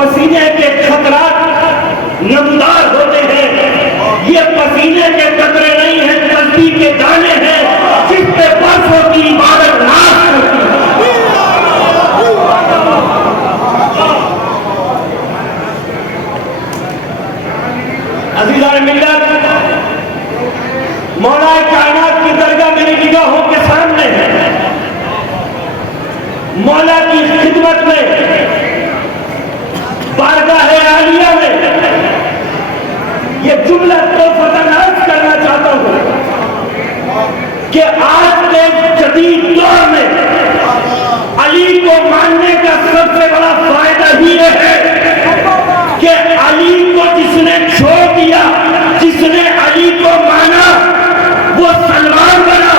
पसीने के खतरात नमदार होते हैं। ये पसीने के कतरे नहीं हैं, तस्बीह के दाने हैं जिस पे बरसों की इबादत नाश करती है। अज़ीज़ान मिल्लत, मौला कायनात की दरगाह मेरी निगाहों के सामने है। मौला की खिदमत में, बारगाह आलिया में ये जुमला तो फतनाज करना चाहता हूं कि आज के जदीद दौर में अली को मानने का सबसे बड़ा फायदा ही है कि अली को जिसने छोड़ दिया, जिसने अली को माना वो सलमान बना,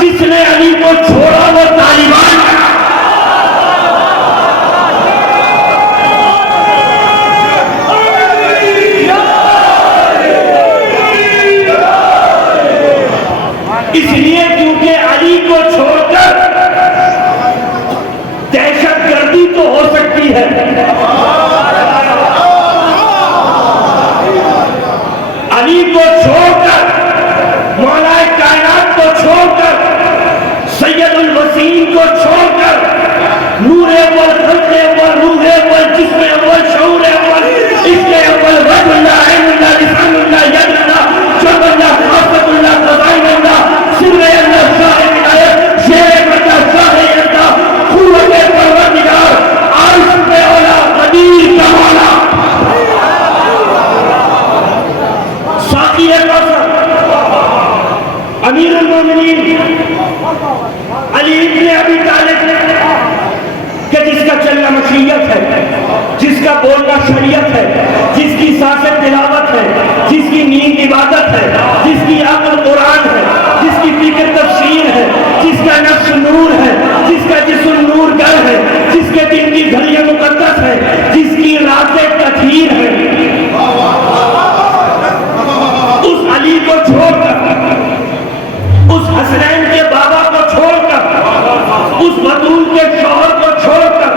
जिसने अली को छोड़ा वो तालिबान बना। इसलिए क्योंकि अली को छोड़कर दहशतगर्दी तो हो सकती है, अली को छोड़कर, मौला कायनात को छोड़कर, सैयदुल वसीम को छोड़कर, नूरे अव्वल, खल्क़े अव्वल, रूहे अव्वल, जिस्मे अव्वल, शऊर अव्वल, इश्क़े अव्वल, वजहुल्लाह, इल्मुल्लाह, लिसानुल्लाह, यदुल्लाह, जुल्मुल्लाह, ख़ाफ़तुल्लाह, ख़ज़ाइनुल्लाह, सिर्रे अल्लाह, शाहे विलायत, शेरे बरदा, शाहे यज़्दा, क़ुव्वते परवरदिगार, आरिफ़ पे औला, क़दीर का मौला, साक़ी कौसर, अमीरुल मोमिनीन अली इब्न अबी तालिब के जिसका चलना मशीयत है, जिसका बोलना शरीयत है, जिसकी सांसें तिलावत है, जिसकी नींद इबादत है, जिसकी अक़्ल कुरान है, जिसकी फिक्र तफसीर है, जिसका नफ्स नूर है, जिसका जिस्म नूर गर है, जिसके दिन की घड़ियां मुक़द्दस है, जिसकी रातें तथहीर है, उस अली को छोड़कर, उस हसनैन के बाबा को छोड़कर, उस बतूल के शौहर को छोड़कर,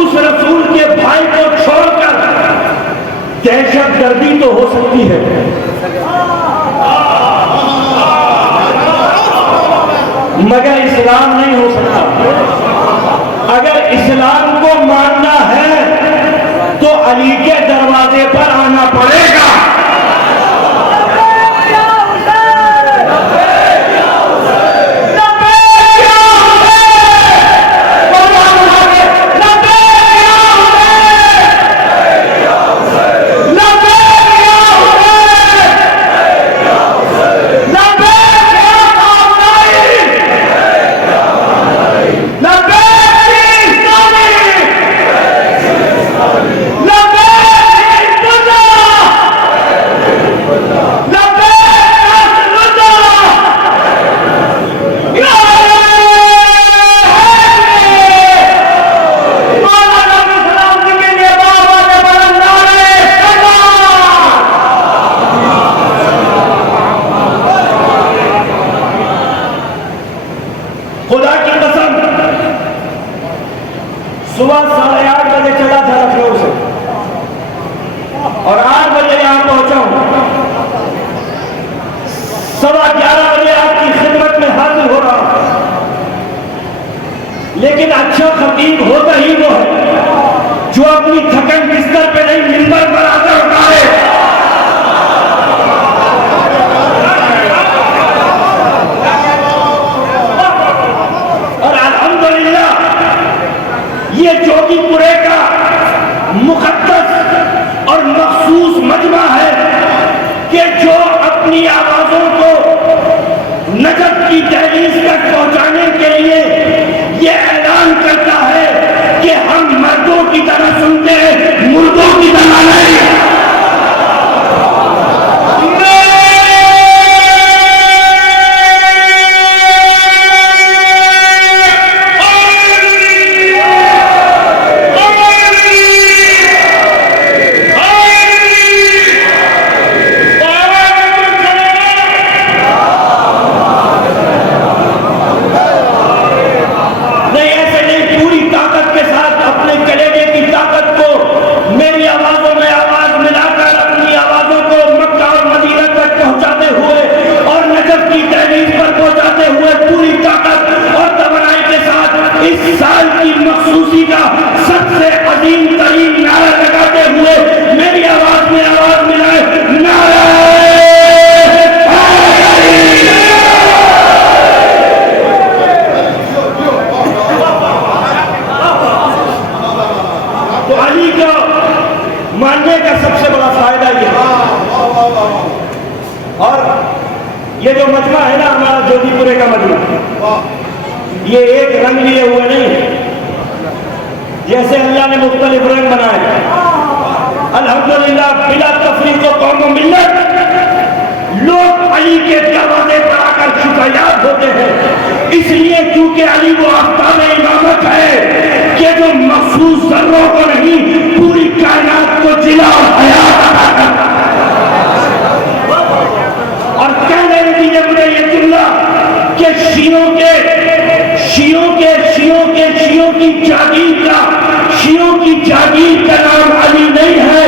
उस रसूल के भाई को छोड़कर दहशतगर्दी तो हो सकती है, मगर इस्लाम नहीं हो सकता। अगर इस्लाम को मानना है तो अली के दरवाजे पर आना पड़ेगा। सुबह 8:30 बजे चला था लखनऊ से और 8 बजे यहां पहुंचा हूं। 11:15 बजे आपकी खिदमत में हाजिर हो रहा हूं। लेकिन अच्छा खतीब होता ही वो है जो अपनी थकन बिस्तर पे नहीं, मिंबर पर आकर उतारे। ये जोगीपुरे का मुक़द्दस और मखसूस मजमा है कि जो अपनी आवाजों को नजत की दहलीज तक पहुंचाने के लिए ये ऐलान करता है कि हम मर्दों की तरह सुनते हैं, मुर्दों की तरह नहीं। खामोशी का सबसे अजीम तरीन नारा लगाते हुए मेरी आवाज में आवाज मिलाए, नारा तो अली का मानने का सबसे बड़ा फायदा यह है। और ये जो मजमा है ना हमारा जोधीपुरे का मजमा, ये एक रंग लिए हुए नहीं है, जैसे अल्लाह ने मुख्तलिफ रंग बनाए। अल्हम्दुलिल्लाह बिला तफरीक व कौम व मिल्लत लोग अली के दरवाजे पर आकर शुक्रियाद होते हैं, इसलिए क्योंकि अली वो आफ्ताब इमामत है कि जो मखसूस जर्रों को नहीं पूरी कायनात को जिला और हयात अता करता है। और कहने दीजिए मुझे ये जुमला कि शियों की जागीर का नाम अली नहीं है,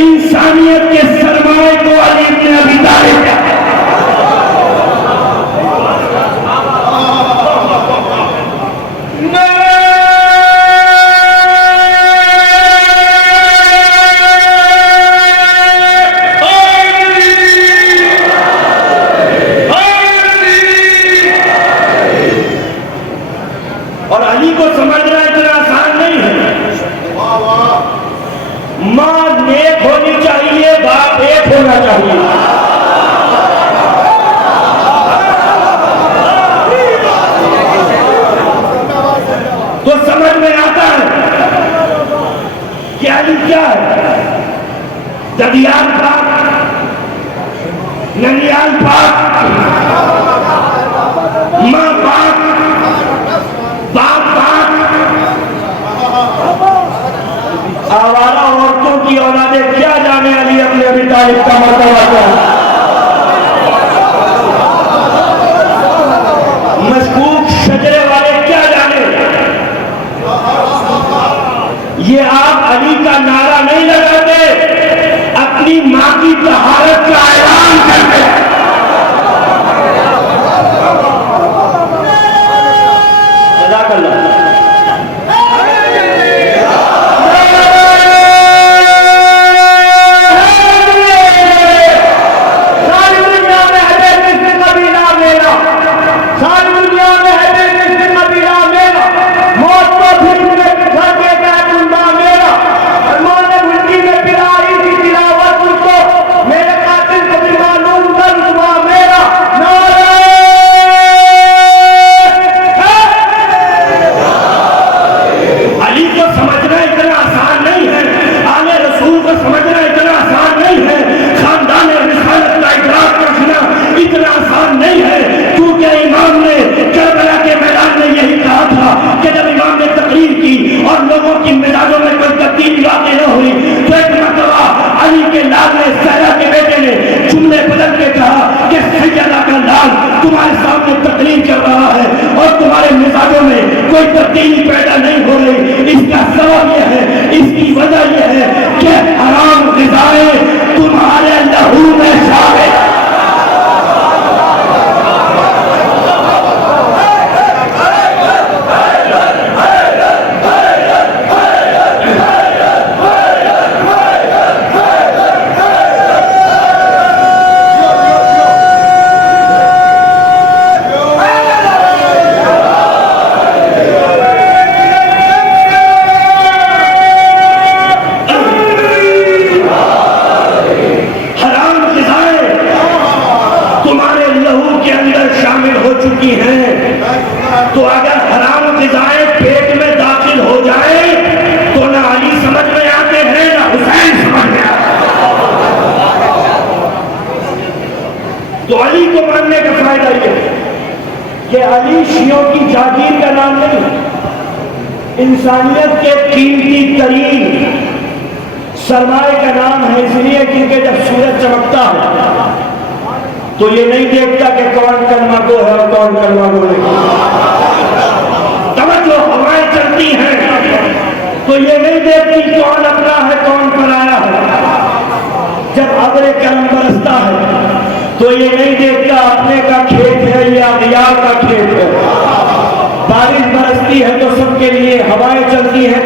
इंसानियत के सरमाए को अली इब्न अबी तालिब है। और अली को समझना इतना आसान नहीं है। मां नेक होनी चाहिए, बाप एक होना चाहिए। तो समझ में आता है कि अली क्या है, ददियाल पाक, ननियाल पाक, मां पाक, बाप पाक, आवारा औरतों की औलादें क्या जाने अली अपने अबी तालिब का मर्तबा क्या है। मशकूक शजरे वाले क्या जाने। ये आप अली का नारा नहीं लगाते, अपनी मां की तहारत का ऐलान करते हैं। तुम्हारे सामने तकलीफ कर रहा है और तुम्हारे मिजाजों में कोई तब्दीली पैदा नहीं हो रही। इसका सबब यह है, इसकी वजह यह है कि हराम ग़िज़ाएं तुम्हारे लहू में शामिल। तो अगर हराम ग़िज़ाएं पेट में दाखिल हो जाए तो ना अली समझ में आते हैं ना हुसैन समझ में आते हैं। तो अली को मानने का फायदा यह है कि अली शियों की जागीर का नाम नहीं, इंसानियत के कीमती तरीन सरमाए का नाम है। इसलिए क्योंकि जब सूरज चमकता है तो ये नहीं देखता कि कौन कलमा गो है और कौन कलमा गो नहीं। तवज्जो हवाएं चलती हैं तो ये नहीं देखती कौन अपना है कौन पराया है। जब अब्र कलम बरसता है तो ये नहीं देखता अपने का खेत है या अगयार का खेत है। बारिश बरसती है तो सबके लिए हवाएं चलती हैं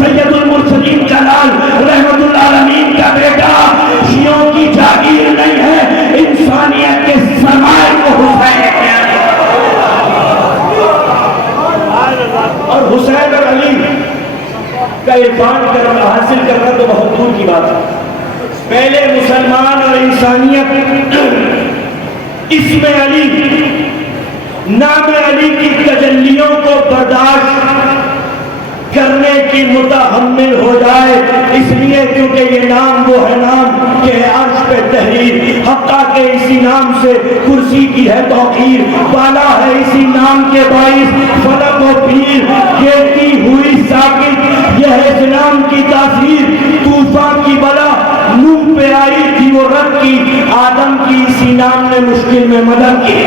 सैयदुल मुरसलीन का लाल रहमतुल आलमीन का बेटा शियों की जागीर नहीं है, इंसानियत के सरमाए को हुसैन और हुसैन और अली का इरफान करना हासिल करना तो बहुत दूर की बात है। पहले मुसलमान और इंसानियत इसमें अली नाम अली की तजल्लियों को बर्दाश्त करने की मुतहम्मिल हो जाए, इसलिए क्योंकि ये नाम वो है नाम के अर्श पे तहरीर, हक्का के इसी नाम से कुर्सी की है तौकीर, बाला है इसी नाम के बाइस फलक व पीर, गिरती हुई साकित यह है इस नाम की तासीर, तूफान की बला मुंह पे आई थी वो रब की, आदम की इसी नाम ने मुश्किल में मदद की।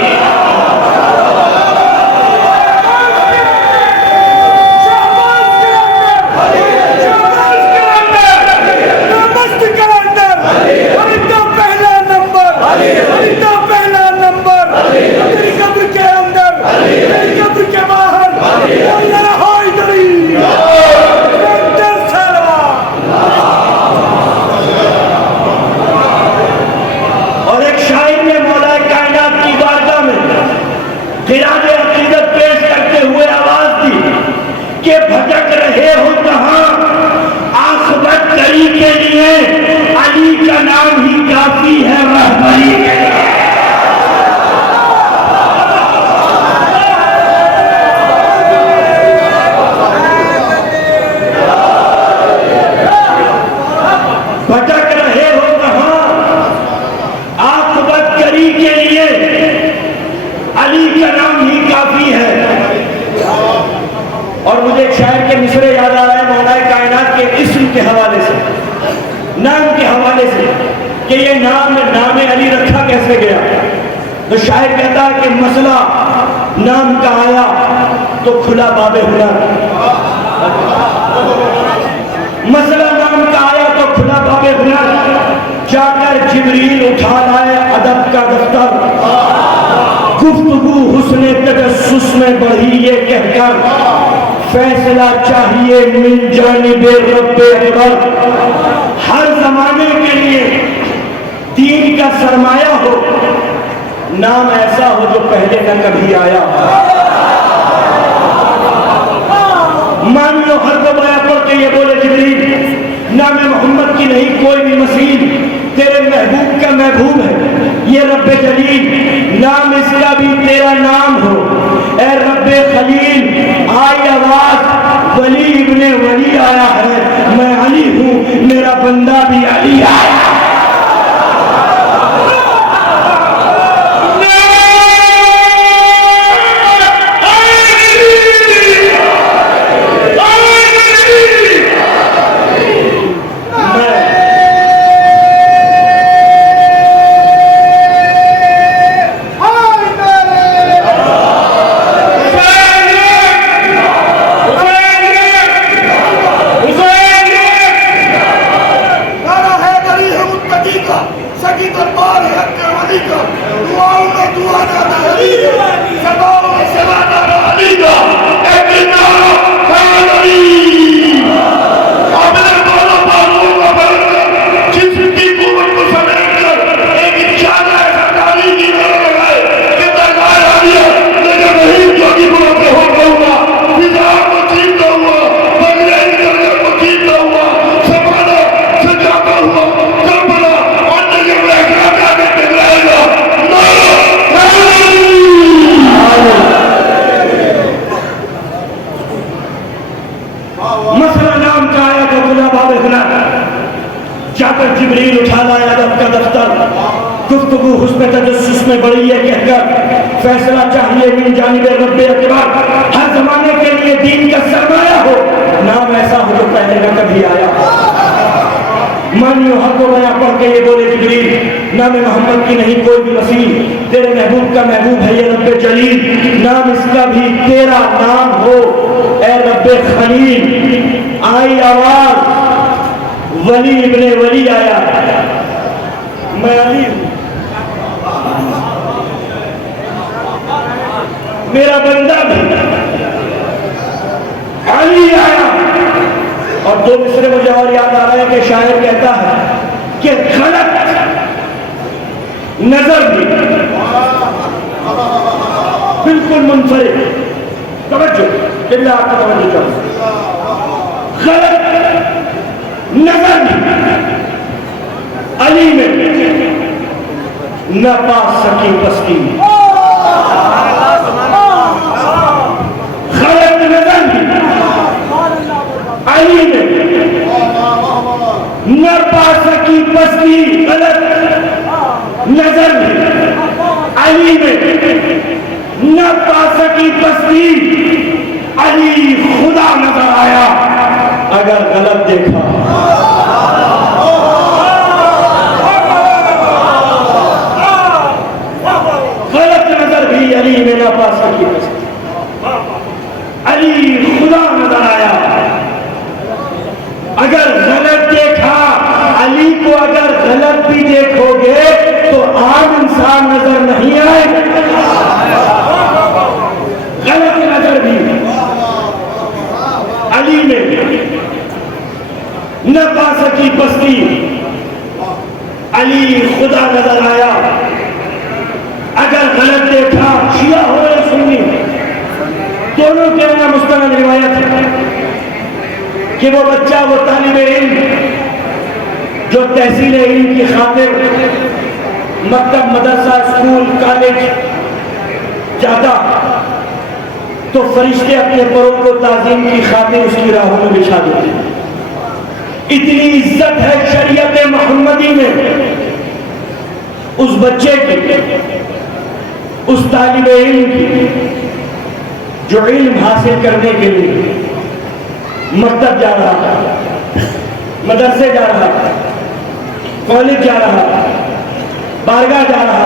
भटक रहे हो कहां आखिरत करी के लिए, अली का नाम ही काफी है रहबरी के लिए। भटक रहे हो कहां आखिरत करी के लिए, अली का नाम ही काफी है। और मुझे एक शायर के मिसरे याद आ रहे हैं मौलाए कायनात के इस्म के हवाले से, नाम के हवाले से, कि ये नाम अली रखा कैसे गया। तो शायर कहता है कि मसला नाम का आया तो खुला बाबे हुनर, मसला नाम का आया तो खुला बाबे हुनर, जाकर जिब्रील उठा लाए अदब का दफ्तर, गुफ्तगू हुस्ने तजस्सुस में बढ़ी ये कहकर, फैसला चाहिए मिन जानिबे रब्बे अकबर। हर जमाने के लिए दीन का सरमाया हो, नाम ऐसा हो जो पहले न कभी आया। मान लो हर को बया पढ़ के ये बोले जिब्रील नाम मोहम्मद की नहीं कोई भी मसीह, तेरे महबूब का महबूब है ये रब्बे जलील, नाम इसका भी तेरा नाम हो ए रब्बे खलील। आई आवाज वली इब्ने वली आया है, मैं अली हूं मेरा बंदा भी अली आया। जाकर जिब्रील उठा लाया अदब का दफ्तर, गुफ्तगू हुस्न तजस्सुस में बढ़ी है कहकर, फैसला चाहिए मिन जानिबे रब्बे अकबर। हर जमाने के लिए दीन का सरमाया हो, नाम ऐसा हो जो पहले न कभी आया। मानियो हक बया पढ़ के ये बोले जिब्रील नाम मोहम्मद की नहीं कोई भी मसीह, तेरे महबूब का महबूब है ये रब्बे जलील, नाम इसका भी तेरा नाम हो ए रब्बे खलील। आई आवाज वली इब्ने वली आया, मैं अली हूं मेरा बंदा भी अली आया। और दो मिसरे मुझे और याद आ रहे हैं कि शायर कहता है कि गलत नजर भी बिल्कुल मुनफरिद, तवज्जो दिल्ला आपका तवज्जो चाहूं, गलत नजर भी अली में न पा सकी बस्ती, गलत नजर भी अली में न पा सकी बस्ती, गलत नजर भी अली में न पा सकी बस्ती, अली खुदा नजर आया अगर गलत देखा। गलत नजर भी अली में न पा सकी बस्ती, अली खुदा नजर आया अगर गलत देखा। अली को अगर गलत भी देखोगे तो आम इंसान नजर नहीं आएगा। गलत नजर भी अली में न पा सकी बस्ती, अली खुदा नजर आया अगर गलत देखा। शिया हो या सुन्नी, दोनों के यहाँ मुस्तनद रिवायत है कि वो बच्चा, वो तालिबे इल्म जो तहसील इल्म की खातिर मकतब, मदरसा, स्कूल, कॉलेज जाता तो फरिश्ते अपने परों को ताज़ीम की खातिर उसकी राहों में बिछा देते। इतनी इज्जत है शरीयत मोहम्मदी में उस बच्चे की, उस तालिबे इल्म की जो इल्म हासिल करने के लिए मकतब जा रहा था, मदरसे जा रहा था, कॉलेज जा रहा, बारगाह जा रहा,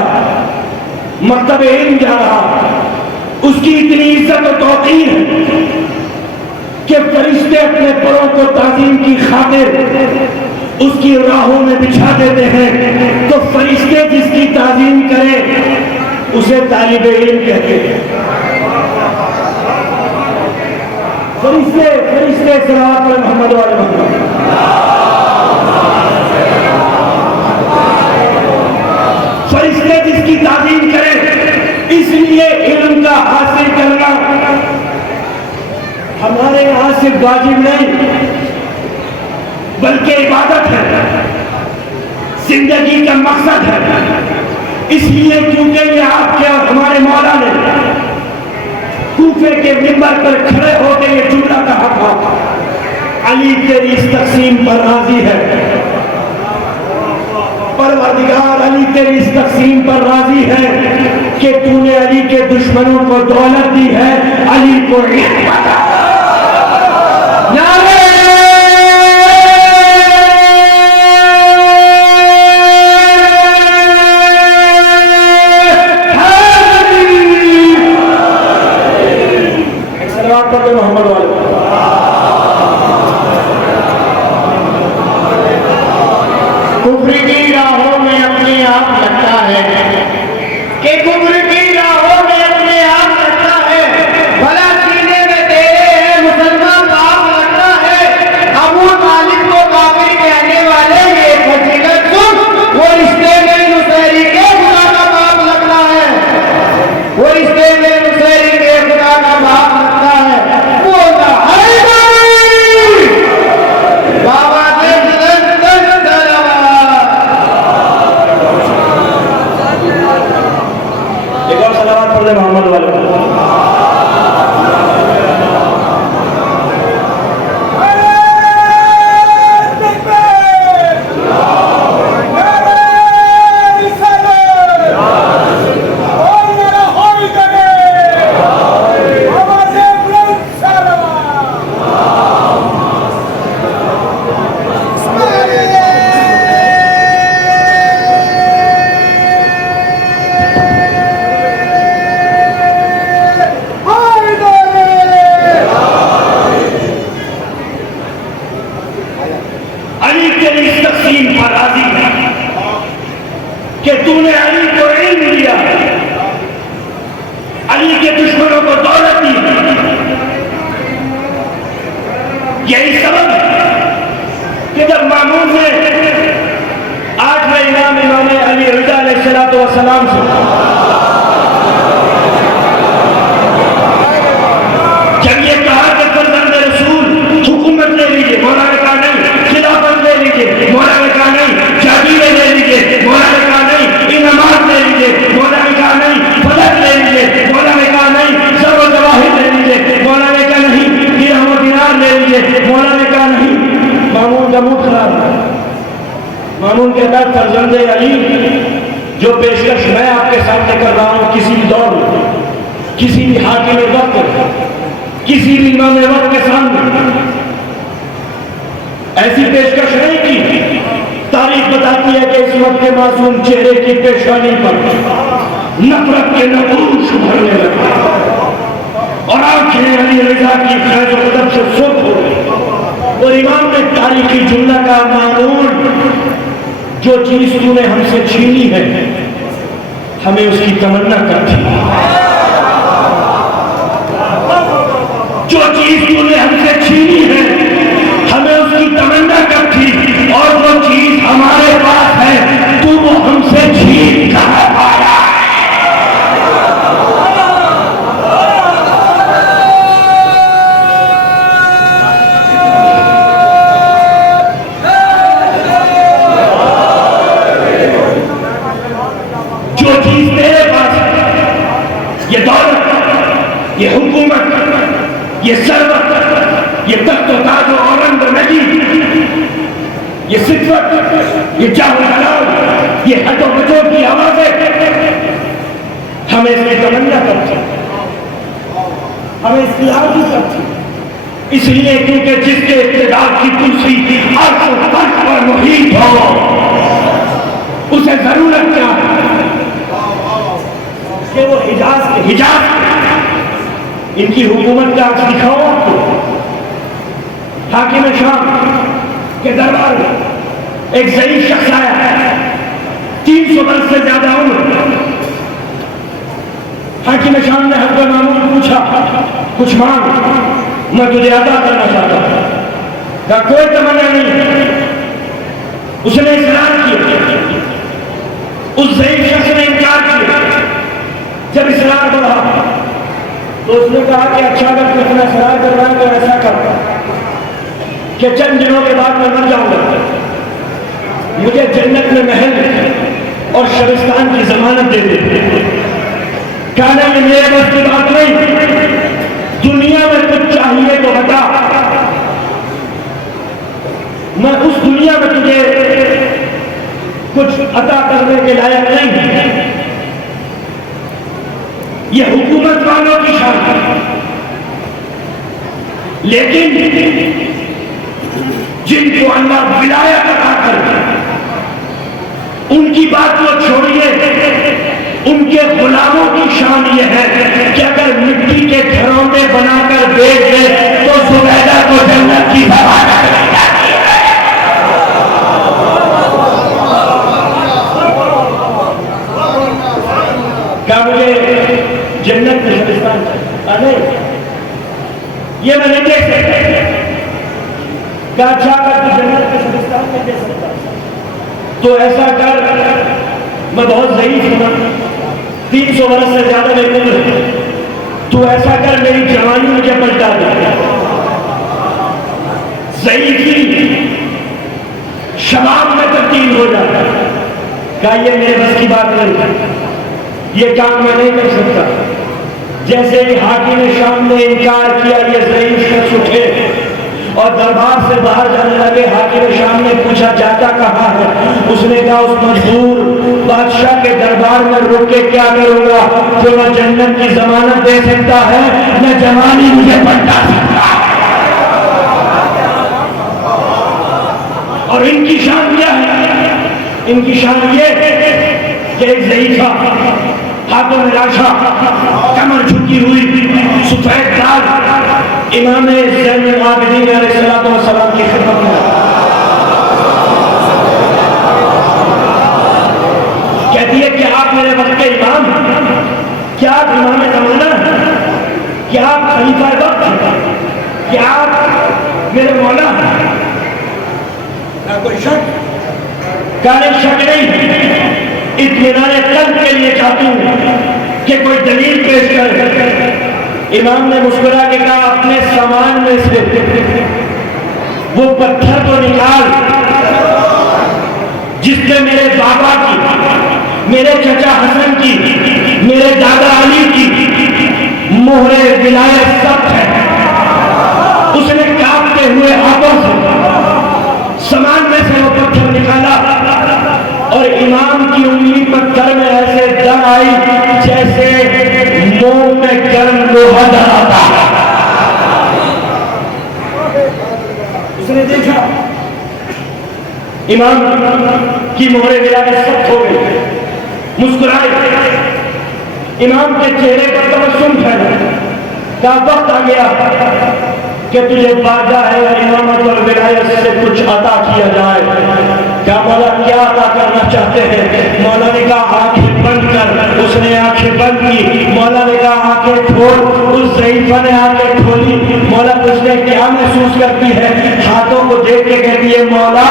मकतब इल्म जा रहा, उसकी इतनी इज्जत और तौकीर है कि फरिश्ते अपने परों को ताज़ीम की खातिर उसकी राहों में बिछा देते हैं। तो फरिश्ते जिसकी ताज़ीम करें उसे तालिबे इल्म कहते हैं। फरिश्ते फरिश्ते सलावत पर मोहम्मद वाले मोहम्मद, फरिश्ते जिसकी ताज़ीम करें। इसलिए इल्म का हासिल करना हमारे यहां सिर्फ वाजिब नहीं बल्कि इबादत है, जिंदगी का मकसद है। इसलिए क्योंकि ये आपके और हमारे मौला ने कूफे के मिंबर पर खड़े होकर ये जुमला कहा था, अली तेरी इस तकसीम पर राजी है, परवरदिगार अली तेरी इस तकसीम पर राजी है कि तूने अली के दुश्मनों को दौलत दी है, अली को मोहम्मद वाले कुफ्र की राहों में अपने आप लगता है कि कुफ्र की राहों में अपने आप लगता है, भला सीने में तेरे है मुसलमान बाप लगता है। अबू तालिब को काफिर कहने वाले ये फजीलत सुन, वो रिश्ते में नुसैरी के खुदा का बाप लगता है, वो रिश्ते में नुसैरी के खुदा का बाप लगता है। वो बाबा मोहम्मद वाले कि तूने अली को इल्म दिया, अली के दुश्मनों को दौलत दी। यही सबब मोहम्मद से, आठवें इमाम इमाम अली रज़ा अलैहिस्सलातु वस्सलाम से। जब ये कहा कि फर्जंद रसूल हुकूमत ले लीजिए, मौला ने कहा नहीं। खिलाफत ले लीजिए, मौला ने कहा नहीं। जागीरें ले लीजिए, मौला ने कहा नहीं। इनामात ले लीजिए, मौला ने कहा नहीं। फलक ले लीजिए, मौला ने कहा नहीं। सर्व जवाहिर ले लीजिए, मौला ने कहा नहीं। दिरहम व दिनार ले लीजिए, मौला ने कहा नहीं। मामून का मुंह खराब है। मामून कहता है फर्जंद अली, जो पेशकश मैं आपके सामने कर रहा हूं, किसी भी दौर में, किसी भी हाकिम वक्त, किसी भी इमाम वक्त के सामने ऐसी पेशकश नहीं की। तारीख बताती है कि इस वक्त के मासूम चेहरे की पेशानी पर नफरत के नकूश भरने लगे और आंखें अली रज़ा की फैज़ व कदम से सुर्ख हो गई। और इमाम ने तारीखी जुमला का मामूल, जो चीज तूने हमसे छीनी है, हमें उसकी तमन्ना करती। जो चीज तूने हमसे छीनी है, हमें उसकी तमन्ना कब थी, और वो चीज हमारे पास है, तू वो हमसे छीन कर पाया। जो चीज तेरे पास है, ये दौलत, ये हुकूमत, ये सरवत, ये तख्त ताज और औरंगज़ेबी, ये सिद्दत, ये जाह जलाल, ये हद व बजो की आवाजें, हमें इसकी तमन्ना करती, हमें इसकी आरज़ू करती। इसलिए क्योंकि जिसके इक़्तिदार की कुर्सी अर्श व फर्श पर मुहीत हो, उसे जरूरत क्या है कि वो हिजाज इनकी हुकूमत का अर्ज दिखाओ आपको। हाकिम शाम के दरबार में एक ज़ईफ़ शख्स आया, 300 वर्ष से ज्यादा उम्र। हाकिम शाम ने हज़रत मामून पूछा, कुछ मांग, मैं तुझे अदा करना चाहता हूं। कहा कोई तमन्ना नहीं। उसने इसरार किया, उस ज़ईफ़ शख्स ने इनकार किया। जब इसरार बढ़ा तो उसने कहा कि अच्छा, अगर तू इतना इसरार कर रहा है तो ऐसा कर कि चंद दिनों के बाद मैं मर जाऊंगा, मुझे जन्नत में महल और शबिस्तान की जमानत दे दे। कहना ये मेरे बस की बात नहीं, दुनिया में कुछ चाहिए तो बता, मैं उस दुनिया में तुझे कुछ अता करने के लायक नहीं। ये हुकूमत वालों की शान है, लेकिन जिनको अल्लाह विलायत अता कर, उनकी बात को छोड़िए, उनके गुलामों की शान यह है कि अगर मिट्टी के घरौंदे बनाकर बेच दे तो जुबैदा को जन्नत की जमानत मिल जाती है। क्या मुझे जन्नत में शबिस्तान नहीं, ये मैं नहीं देख सकता। क्या अच्छा कर तू जन्नत में शबिस्तान में दे सकता, तो ऐसा कर, मैं बहुत ज़ईफ़ हूं, 300 वर्ष से ज्यादा मेरी उम्र है, तो ऐसा कर मेरी जवानी मुझे पलटा दे। ज़ईफ़ी शबाब में तब्दील हो जाता है। क्या ये मेरे बस की बात नहीं, ये काम मैं नहीं कर सकता। जैसे ही हाकिम शाम ने इनकार किया, ये ज़ईफ़ शख्स उठे और दरबार से बाहर जाने लगे। हाकिम शाम ने पूछा जाता कहाँ है? उसने कहा उस मजबूर बादशाह के दरबार में रुक के क्या करूंगा, जो न जन्नत की जमानत दे सकता है, न जवानी मुझे पलटा सकता है। और इनकी शान क्या है? इनकी शान ये कि एक ज़ईफ़ा, हाथों में लाशा, कमर झुकी हुई, सफेद दाग, इमाम ज़ैनुल आबिदीन अलैहिस्सलातु वस्सलाम की खिदमत में कहती है कि आप मेरे वक्त के इमाम, क्या आप इमाम ज़माना, क्या आप खलीफा वक्त, क्या आप मेरे मौला? ना कोई शक गाने शक नहीं, इत्मीनान कल्ब के लिए चाहती हूं कि कोई दलील पेश कर। इमाम ने मुस्कुरा के कहा, अपने सामान में से वो पत्थर को निकाल जिसने मेरे बाबा की, मेरे चचा हसन की, मेरे दादा अली की मोहरे विलायत सब है। उसने कांपते हुए हाथों से सामान में से वो पत्थर निकाला और इमाम की उंगली पत्थर में ऐसे दर आई जैसे मोम में गर्म लोहा दर आता। उसने देखा इमाम की मोहरे विलायत सख्त हो गई, मुस्कुराए। इमाम के चेहरे पर तबस्सुम फैला। का वक्त आ गया कि तुझे वादा है इमामत और विलायत से कुछ अता किया जाए। क्या मौला क्या अता करना चाहते हैं? मौला ने कहा आंखें बंद कर। उसने आंखें बंद की। मौला ने कहा आंखें खोल। उस ज़ईफ़ा ने आंखें खोली। मौला पूछते क्या महसूस करती है? हाथों को देख के कहती है, मौला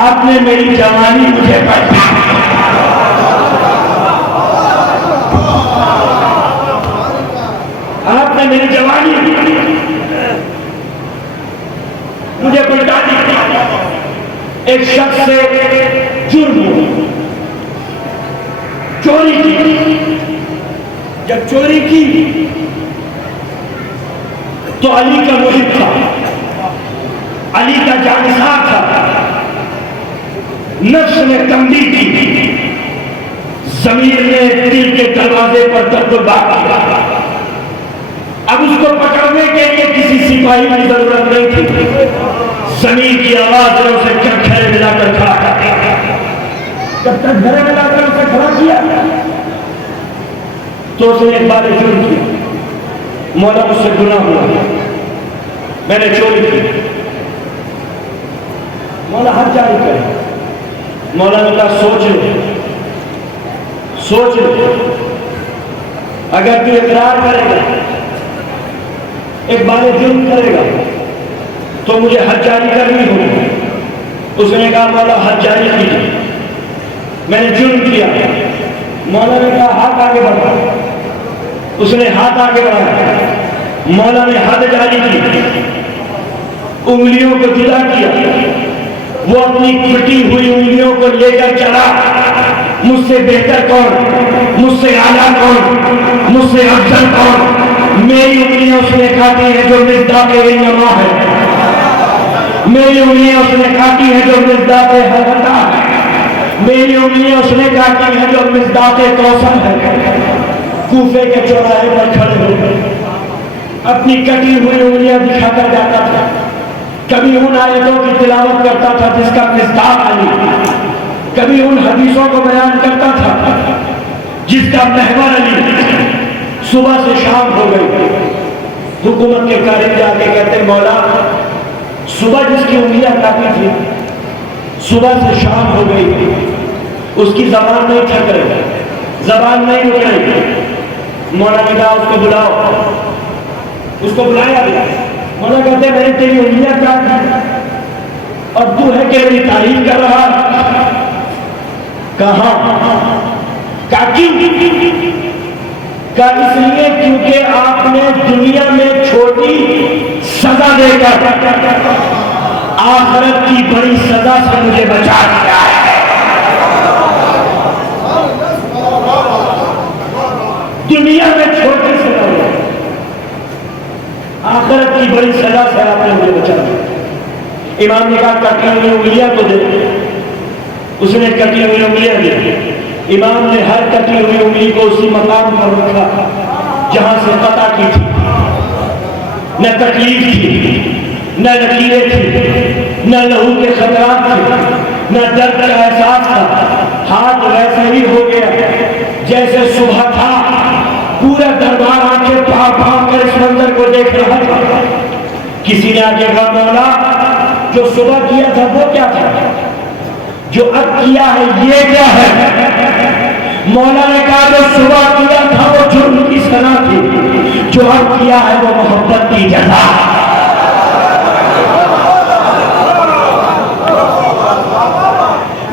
आपने मेरी जवानी मुझे पहचाना, आपने मेरी जवानी मुझे पलटा दी। एक शख्स से जुर्म हुआ, चोरी की। जब चोरी की तो अली का मुहिब था, अली का जानिसार था। नफ्स ने तंबीह की, ज़मीर ने दिल के दरवाजे पर दस्तक किया। अब उसको पकड़ने के लिए किसी सिपाही की जरूरत नहीं थी। जमीन की आवाज ने उसे घरे मिलाकर खड़ा किया। जब तक घरे मिलाकर उसे खड़ा किया तो उसने एक बार जुर्म किया, मौला मुझसे गुनाह हुआ, मैंने चोरी की। मौला हद जारी करे। मौला ने कहा सोच ले, सोच ले, अगर तू इकरार करेगा, एक बार जुर्म करेगा तो मुझे हद जारी करनी होगी। उसने कहा मौला हद जारी कीजिए, मैंने जुर्म किया। मौला ने कहा हाथ आगे बढ़ा। उसने हाथ आगे बढ़ाया। मौला ने हद जारी की, उंगलियों को जुदा किया। वो अपनी कटी हुई उंगलियों को लेकर चला। मुझसे बेहतर कौन, मुझसे आला कौन, मुझसे अफजल कौन? मेरी उंगलियां उसने काटी है जो मिज़दाक़ इन्नमा है, मेरी उंगलियां उसने काटी है जो मिज़दाक़ हलता है, मेरी उंगलियां उसने काटी है जो मिज़दाक़ कौसर है। कूफे के चौराहे पर खड़े हो अपनी कटी हुई उंगलियां दिखाकर जाता था। कभी उन आयतों की तिलावत करता था जिसका मिज़दाक़ अली, कभी उन हदीसों को बयान करता था जिसका महवर अली। सुबह से शाम हो गई, हुकूमत के कारिंदे जाके कहते मौला सुबह जिसकी उंगलियां काटी थी, सुबह से शाम हो गई, उसकी जबान नहीं थक रही, जबान नहीं रुक रही। मौला ने कहा उसको बुलाओ। उसको बुलाया गया। मौला कहते मैंने तेरी उंगलियां काट दी और तू है कि मेरी तारीफ कर रहा? कहा का इसलिए क्योंकि आपने दुनिया में छोटी सजा देकर आखिरत की बड़ी सजा से मुझे बचा दिया है। दुनिया में छोटी सजा है, आखिरत की बड़ी सजा से आपने मुझे बचा दिया। इमाम ने कहा कटी हुई उंगलियां तो दे। उसने कटी हुई उंगलियां दी। इमाम ने हर कटी हुई उंगली को उसी मकाम पर रखा जहां से कता की थी। न तकलीफ थी, न लकीरें थी, न लहू के खतरात थे, न दर्द का एहसास था। हाथ वैसा ही हो गया जैसे सुबह था। पूरा दरबार आंखें फाड़ फाड़ कर इस मंजर को देख रहा था। किसी ने आगे कहा मौला जो सुबह किया था वो क्या था, जो अब किया है ये क्या है? मौला ने कहा जो सुबह किया था वो जुर्म की सजा थी, जो अब किया है वो मोहब्बत की जज़ा।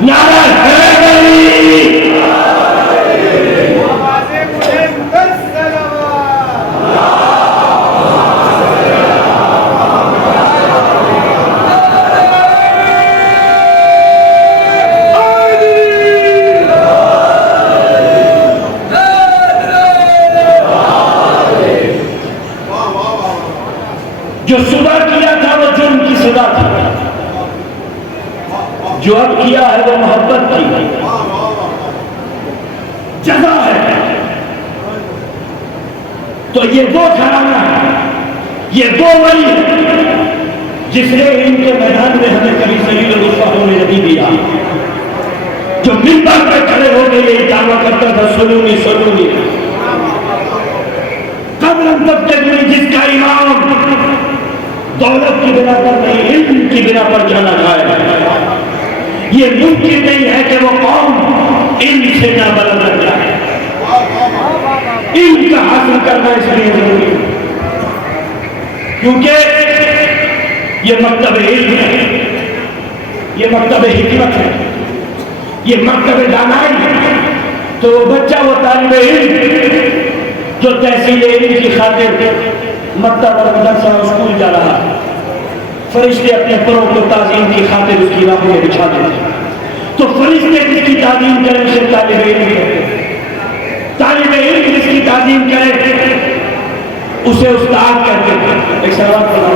नारा भाई, जजा है। तो ये वो घराना है, ये वो वली है जिसने इनके मैदान में हमें कभी सलील रुस्वा होने नहीं दिया, जो मिंबर पर खड़े होकर ये दावा करता था सुनूंगी सुनूंगी। कब्र तक के जिसका इमाम दौलत की बिना पर नहीं, इल्म की बिना पर जाना जाए, ये मुमकिन नहीं है कि वो कौम इल्म से ना बदल कर जाए। इल्म का हासिल करना इसलिए जरूरी है क्योंकि ये मकतब इल्म है, ये मकतब हिकमत है, ये मकतब दानाई है। तो वो बच्चा, वो तालिब इल्म जो तहसील इल्म की खातिर मकतब और मदरसा और स्कूल जा रहा है, फरिश्ते अपने परों को ताज़ीम की खातिर उसकी राहों में बिछा देते हैं। तो फरिश्ते जिसकी ताज़ीम करें उसे तालिब इल्म कहते हैं, तालिब इल्म जिसकी ताज़ीम करे उसे उस्ताद कहते हैं। एक सवाल पढ़ा,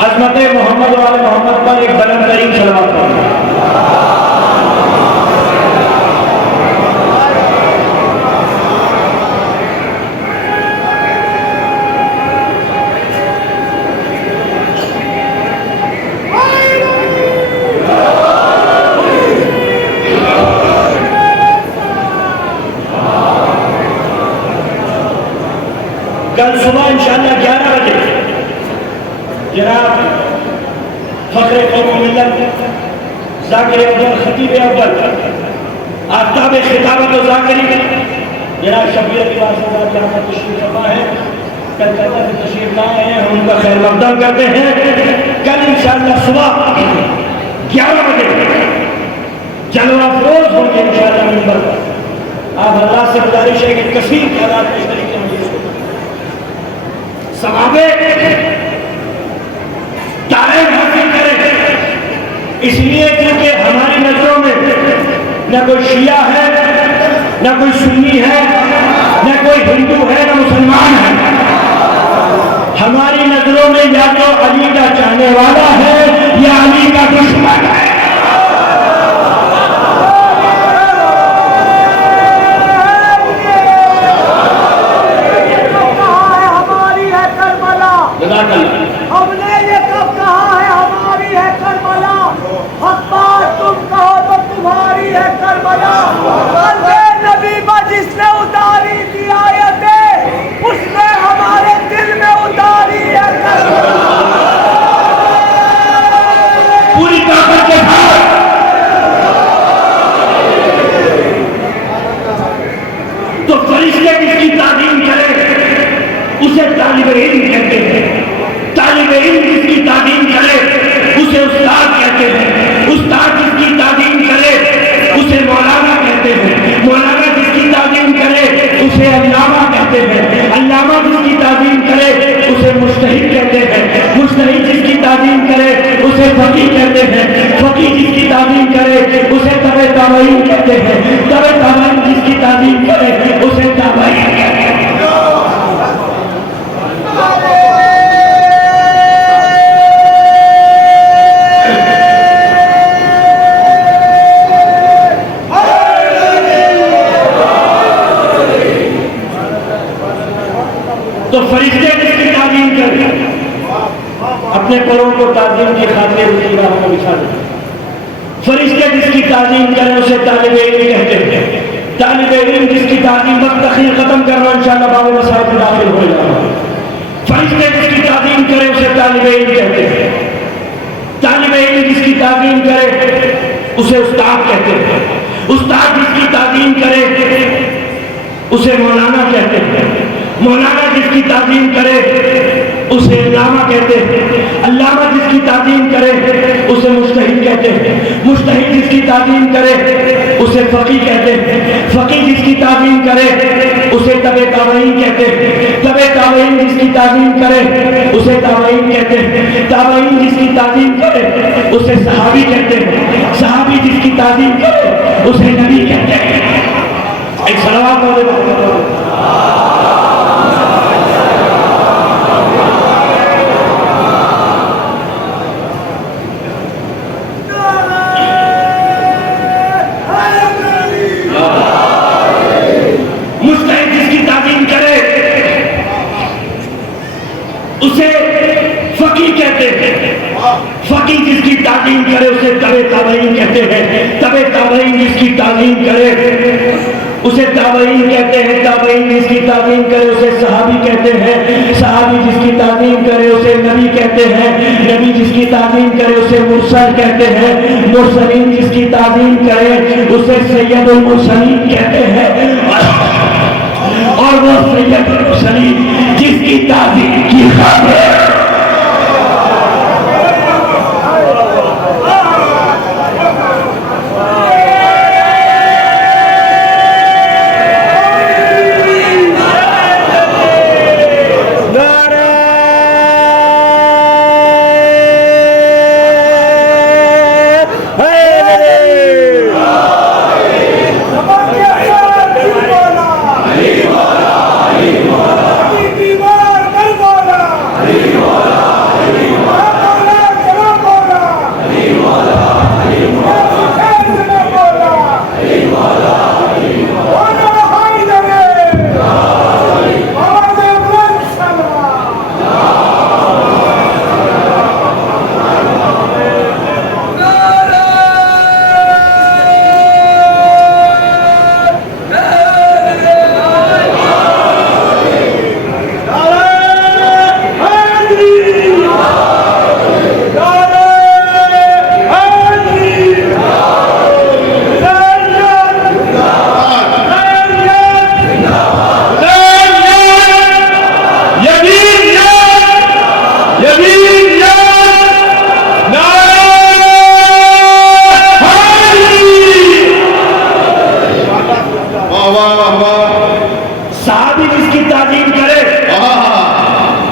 अज़मत मोहम्मद वाले मोहम्मद पर एक बुलंद तरीन सलावत पढ़ो। कल सुबह इंशाअल्लाह 11 बजे जनाब फखरे कौम मिल्लत ज़ाकिर अव्वल खतीब अव्वल आफ्ताब खिताबत व ज़ाकिरी जनाब शबीर अब्बास साहब यहाँ पर तशरीफ फरमा है, कलकत्ता से तशरीफ लाए हैं, हम उनका खैर मक़दम करते हैं। कल इंशाअल्लाह सुबह 11 बजे जलवा फरोज होंगे इंशाअल्लाह मिंबर पर। आप अल्लाह से गुजारिश है कि कसीर तादाद में शरीक सवाबे तारीफ हासिल करें, इसलिए क्योंकि हमारी नजरों में न कोई शिया है, न कोई सुन्नी है, न कोई हिंदू है, न मुसलमान है। हमारी नजरों में या तो अली का चाहने वाला है या अली का दुश्मन है। हमने ये कब कहा है हमारी है करबला, हक बात तुम कहो तो तुम्हारी है करबला। नबी पर जिसने उतारी थी आयतें उसने हमारे दिल में उतारी है करबला। पूरी ताकत के साथ तो फरिश्ते जिसकी ताज़ीम करे उसे तालिब इल्म कहते हैं, तालिब इल्म जिसकी ताज़ीम करे उसे उस्ताद कहते हैं, उस्ताद जिसकी ताज़ीम करे उसे मौलाना कहते हैं, मौलाना जिसकी ताज़ीम करे उसे अल्लामा कहते हैं, अल्लामा जिसकी ताज़ीम करे उसे मुज्तहिद कहते हैं, मुज्तहिद जिसकी ताज़ीम करे उसे फकीह कहते हैं, फकीह जिसकी ताज़ीम करे उसे तबे ताबईन कहते हैं, तबे ताबईन जिसकी ताज़ीम करे उसे ताबईन कहते हैं। तो फरिश्ते जिसकी ताज़ीम करे अपने परों को ताज़ीम की खातिर उसकी राहों में बिछा देते। फरिश्ते जिसकी ताज़ीम करे उसे तालिब इल्म कहते हैं, तालिब इल्म जिसकी ताज़ीम वक्त तखीर खत्म करना इंशाअल्लाह बाब मसाइल में दाखिल हो जाएगा। फरिश्ते जिसकी ताज़ीम करे उसे तालिब इल्म कहते हैं, तालिब इल्म जिसकी ताज़ीम करे उसे उस्ताद कहते हैं, उस्ताद जिसकी ताज़ीम करे उसे मौलाना कहते हैं, मौलाना जिसकी ताज़ीम करे उसे अल्लामा कहते हैं, अल्लामा जिसकी ताज़ीम करे उसे मुज्तहिद कहते हैं, मुज्तहिद जिसकी ताज़ीम करे उसे फकी कहते हैं। फकी जिसकी ताज़ीम करे उसे तबे ताबईन कहते हैं। तबे ताबईन जिसकी ताज़ीम करे उसे ताबईन कहते हैं। ताबईन जिसकी ताज़ीम करे उसे सहाबी कहते हैं। सहाबी जिसकी ताज़ीम करे उसे नबी कहते हैं। एक सलावत हो उसे फकी कहते हैं। फकी जिसकी तालीम करे उसे तबे ताबईन कहते हैं। तबे ताबईन जिसकी तालीम करे उसे ताबईन कहते हैं। ताबईन जिसकी तालीम करे उसे सहाबी कहते हैं। सहाबी जिसकी तालीम करे उसे नबी कहते हैं। नबी जिसकी तालीम करे उसे मुरसल कहते हैं। मुरसलीन जिसकी तालीम करे उसे सैयदुल मुरसलीन कहते हैं। और वो सैयदुल मुरसलीन जिसकी ताज़ीम की खातिर सहाबी जिसकी तालीम करे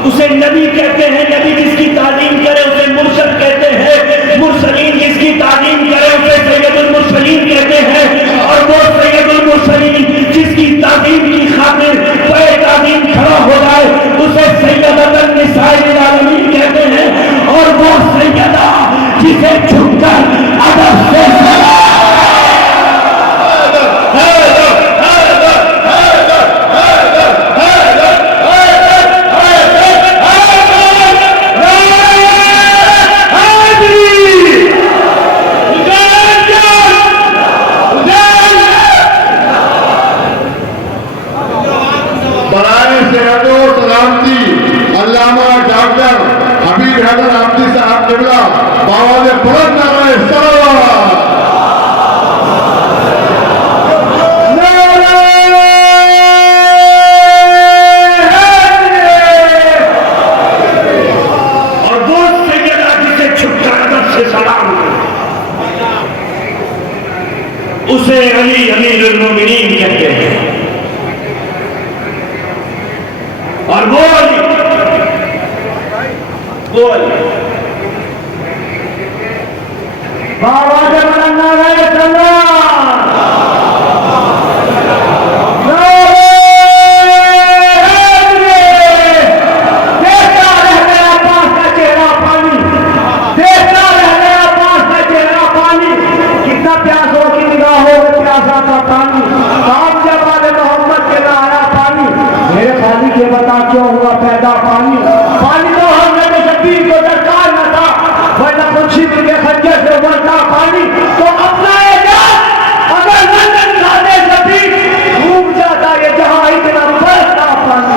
उसे नबी कहते हैं। नबी जिसकी तालीम करे उसे मुरसल कहते हैं। मुरसलीन जिसकी तालीम करे उसे सैयदुल मुरसलीन कहते हैं। और वो सैयदुल मुरसलीन जिसकी तालीम की खातिर पे तालीम खड़ा हो जाए उसे सैयदतुन निसाइल आलमीन कहते हैं। और वो सैयदा जिसे झुककर अदब से उसे अली अमीरुल मोमिनीन कहते हैं। और वो अली बाबा जमाना है बता क्यों हुआ पैदा पानी। पानी तो हमने शबीर को दरकार न था, वरना खुर्शीद के खंजर से उमड़ता पानी। तो अपना अगर लंदन खाने शबीर घूम जाता ये जहां इतना बरसता पानी।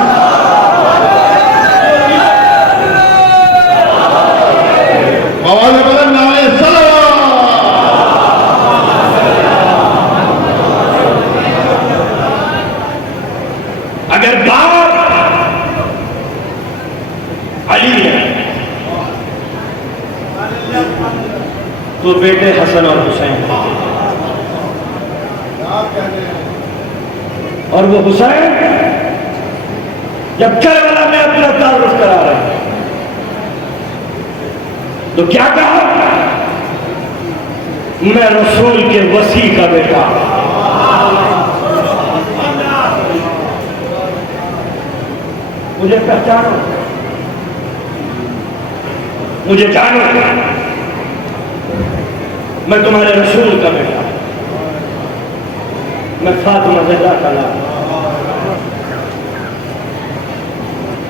अगर बाप अली है तो बेटे हसन और हुसैन। और वो हुसैन जब करबला में अपना तारुफ करा रहे हैं तो क्या कहा, मैं रसूल के वसी का बेटा। मुझे पहचानो, मुझे जानो, मैं तुम्हारे रसूल का बेटा, मैं फातिमा ज़हरा का लाल।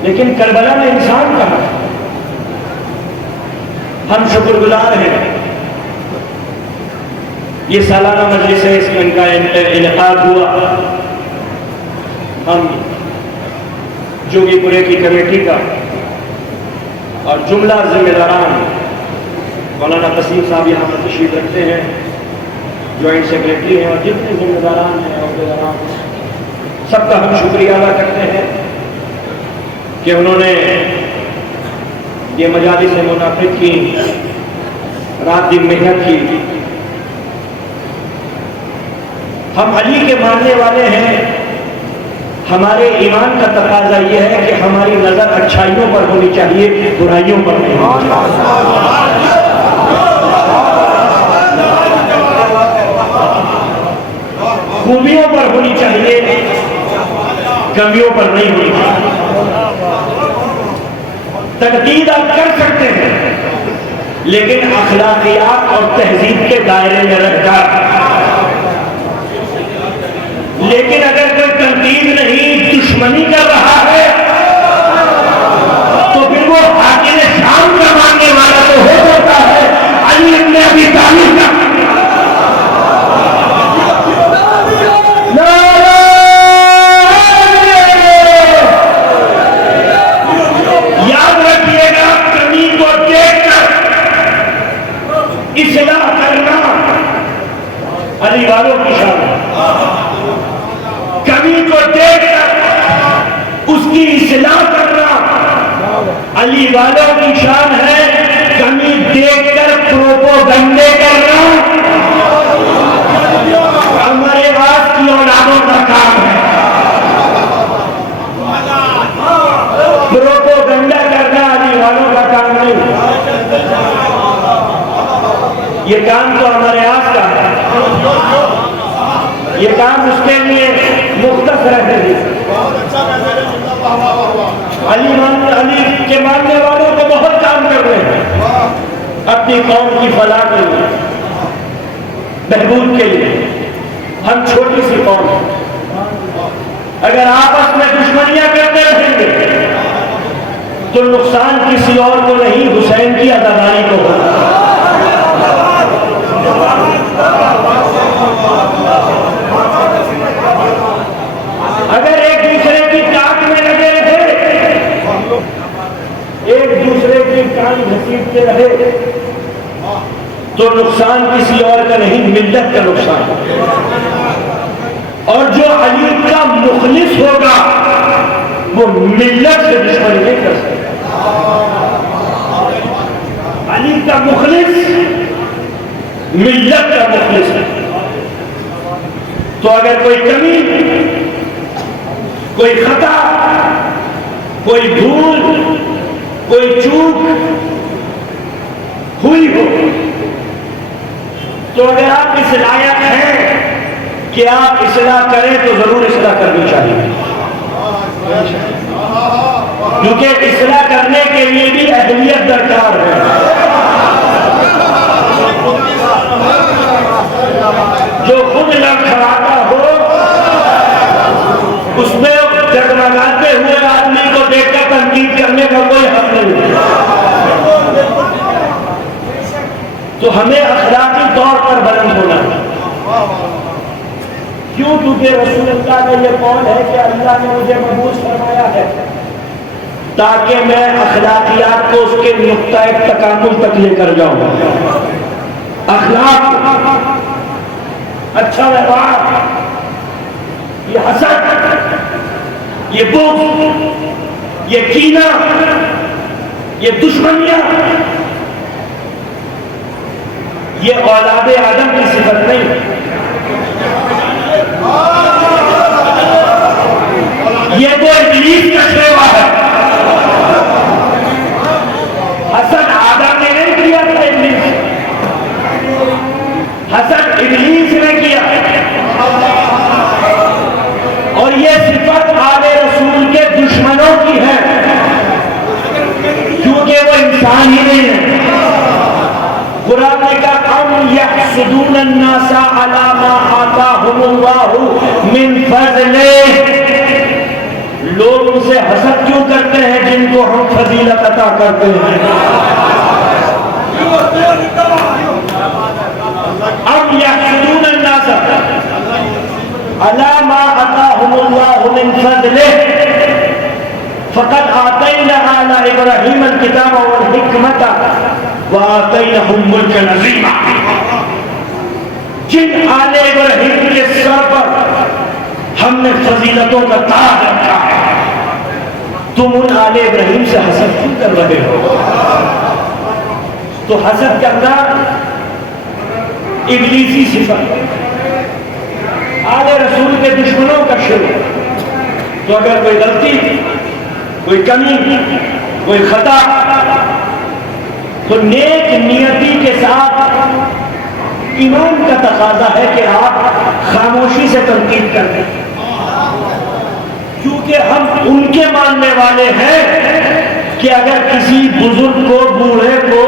लेकिन करबला में इंसान कहा। हम शुक्रगुजार हैं, ये सालाना मजलिस है, इसमें इनका इनेकाद हुआ। हम जोगीपुरे की कमेटी का और जुमला जिम्मेदारान मौलाना तसीम साहब यहाँ पर तशरीफ रखते हैं, ज्वाइंट सेक्रेटरी हैं, और जितने जिम्मेदारान हैं और सबका हम शुक्रिया अदा करते हैं कि उन्होंने ये मजालिस मुनाफिक की रात दिन मेहनत की। हम अली के मानने वाले हैं, हमारे ईमान का तकाजा यह है कि हमारी नजर अच्छाइयों पर होनी चाहिए, बुराइयों पर नहीं। खूबियों पर होनी चाहिए, कमियों पर नहीं होनी चाहिए। तनकीद आप कर सकते हैं, लेकिन अखलाकियात और तहजीब के दायरे में रखकर। लेकिन अगर कोई तनकीद नहीं, दुश्मनी कर रहा है, तो फिर वो हाकिम शाम का मानने वाला तो हो सकता है, अली इब्न अबी तालिब का। याद रखिएगा, कमी को देखकर इस्लाह करना अली वालों की शान है। कमी को देखकर उसकी इस्लाह करना अली वालों की शान है। कमी देखकर प्रोपोगंडे करना हमारे पास की औलादों का काम है। प्रोपोगंडा करना अली वालों का काम नहीं, ये काम तो हमारे आस का है। ये काम उसके लिए मुख्तसर है। अली के मानने वालों को बहुत काम कर रहे हैं अपनी कौम की फलाह के लिए, बहबूद के लिए। हम छोटी सी कौम, अगर आपस में दुश्मनियां करते रहेंगे तो नुकसान किसी और को नहीं, हुसैन की अदादारी को होगा। अगर एक दूसरे की टाक में लगे रहे, एक दूसरे की कान घसीटते रहे, तो नुकसान किसी और का नहीं, मिल्लत का नुकसान। और जो अली का मुखलिस होगा वो मिल्लत से दुश्मनी नहीं कर सकता। अली का मुखलिस मिल्लत का मुखलिस है। तो अगर कोई कमी, कोई खता, कोई भूल, कोई चूक हुई हो, तो अगर आप इस लायक हैं कि आप इस्लाह करें तो जरूर इस्लाह करनी चाहिए, क्योंकि इस्लाह करने के लिए भी अहलियत दरकार है। जो खुद लड़खड़ाता हो, उसमें जगमगाते हुए आदमी को देखकर तनकीद करने का कोई हक नहीं। तो हमें अखलाकी तौर पर बुलंद होना है। क्यों? क्योंकि रसूलुल्लाह का यह कौल है कि अल्लाह ने मुझे मबूस फरमाया है ताकि मैं अखलाकियात को उसके नुक्ता तकामुल तक लेकर जाऊं। अखलाक, अच्छा व्यवहार, ये हसद, ये बुग़्ज़, ये कीना, ये दुश्मनियां, ये औलादे आदम की सिफत नहीं। इंसान ही नहीं है। कुरान ने कहा अम यहसुदून अन्नासा अला मा आताहुमुल्लाहु मिन फज़लिह, लोग उनसे हसद क्यों करते हैं जिनको हम फजीलत अता करते हैं। अब यहसुदून अन्नासा अला मा आताहुमुल्लाहु मिन फज़लिह फ़क़द आतैना आला इब्राहीम अल किताब वल हिकमत व आतैनहुम मुल्कन अज़ीमा। जिन आले इब्राहीम के सर पर हमने फजीलतों का ताज रखा है, तुम उन आले इब्राहीम से हसद क्यों कर रहे हो। तो हसद करना इब्लीसी सिफत, आले रसूल के दुश्मनों का शुरू। तो अगर कोई गलती, कोई कमी, कोई खता, तो नेक नियति के साथ ईमान का तकाजा है कि आप खामोशी से तनकीद कर दें, क्योंकि हम उनके मानने वाले हैं कि अगर किसी बुजुर्ग को, बूढ़े को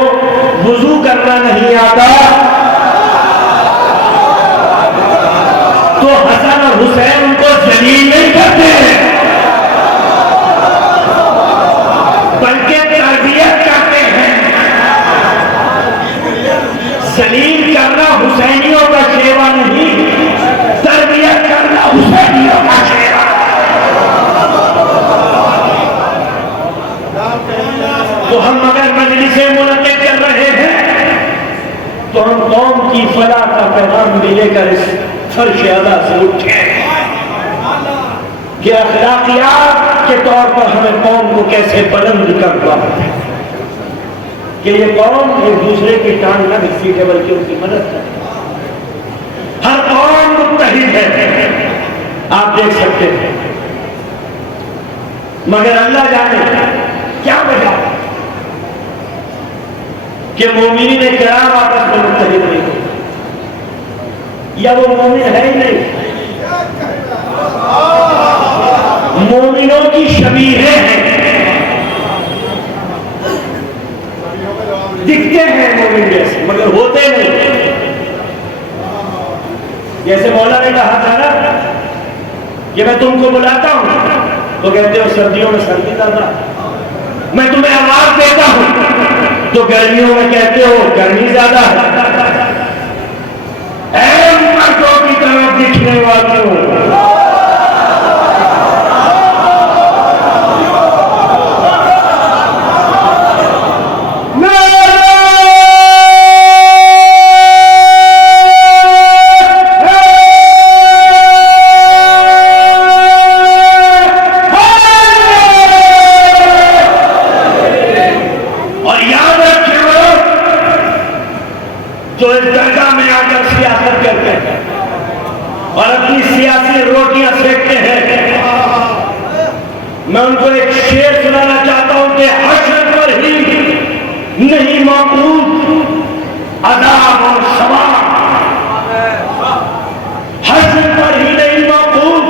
वुजू करना नहीं आता तो हसन और हुसैन उनको जलील नहीं करते हैं, बल्कि तरबियत करते हैं। जलील करना हुसैनियों का शेवा नहीं, तरबियत करना हुसैनियों का शेवा। तो हम अगर मजलिसे मुनक़िद कर रहे हैं तो हम कौम की फलाह का पैगाम भी लेकर इस फर्श अदा से उठे कि अखलाकियात के तौर पर हमें कौम को कैसे बुलंद करना है, कि ये कौम एक दूसरे की टांग न घसीटे बल्कि उनकी मदद करे। हर कौम मुत्तहिद है, आप देख सकते हैं, मगर अल्लाह जाने क्या वजह कि मोमिनीन किराम आपस में मुत्तहिद नहीं हो, या वो मोमिन है ही नहीं। मोमिनों की शबीहें हैं, दिखते हैं मोमिन जैसे मगर होते नहीं। जैसे मौला ने कहा था ना कि मैं तुमको बुलाता हूं तो कहते हो सर्दियों में सर्दी ज्यादा, मैं तुम्हें आवाज देता हूं तो गर्मियों में कहते हो गर्मी ज्यादा है। ऐ मर्दों की तरफ दिखने वालों, जो इस दरगाह में आकर सियासत करते हैं और अपनी सियासी रोटियां सेकते हैं, मैं उनको एक शेर सुनाना चाहता हूं कि हश्र पर ही नहीं मौजूद अज़ाब और सवाब, हश्र पर ही नहीं मौजूद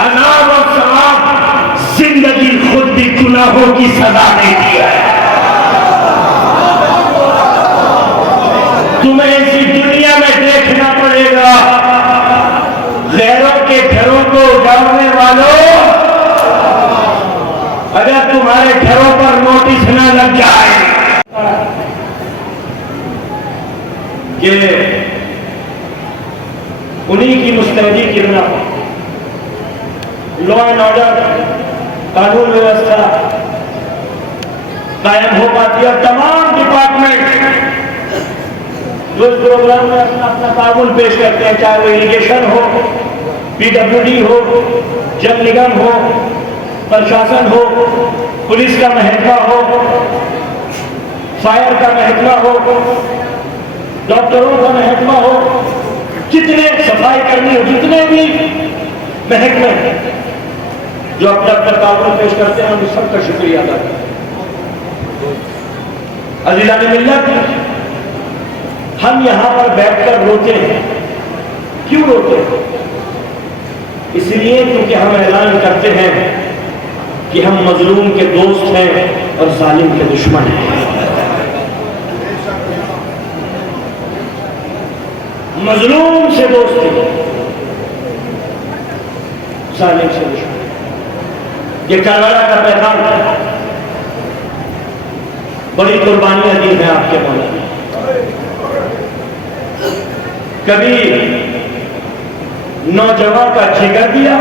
अज़ाब और सवाब, जिंदगी खुद भी गुनाहों की सजा देती है। तुम्हें इसी दुनिया में देखना पड़ेगा गैरों के घरों को उजाड़ने वालों, अगर तुम्हारे घरों पर नोटिस न लग जाए कि उन्हीं की मुस्तैदी की बिना लॉ एंड ऑर्डर, कानून व्यवस्था कायम हो पाती है। तमाम डिपार्टमेंट जो इस प्रोग्राम में अपना अपना ताउन पेश करते हैं, चाहे वो इरिगेशन हो, पीडब्ल्यूडी हो, जल निगम हो, प्रशासन हो, पुलिस का महकमा हो, फायर का महकमा हो, डॉक्टरों का महकमा हो, जितने सफाई कर्मी हो, जितने भी महकमे जो अपना अपना ताउन पेश करते हैं, हम सबका शुक्रिया अदा करते हैं। अज़ीज़ान मिल्लत, हम यहां पर बैठकर रोते हैं। क्यों रोते हैं? इसलिए क्योंकि हम ऐलान करते हैं कि हम मजलूम के दोस्त हैं और जालिम के दुश्मन हैं। मजलूम से दोस्ती, जालिम से दुश्मन। ये करबला का पैगाम है। बड़ी कुर्बानियां दी हैं आपके मौला ने। कभी नौजवान का जिगर दिया,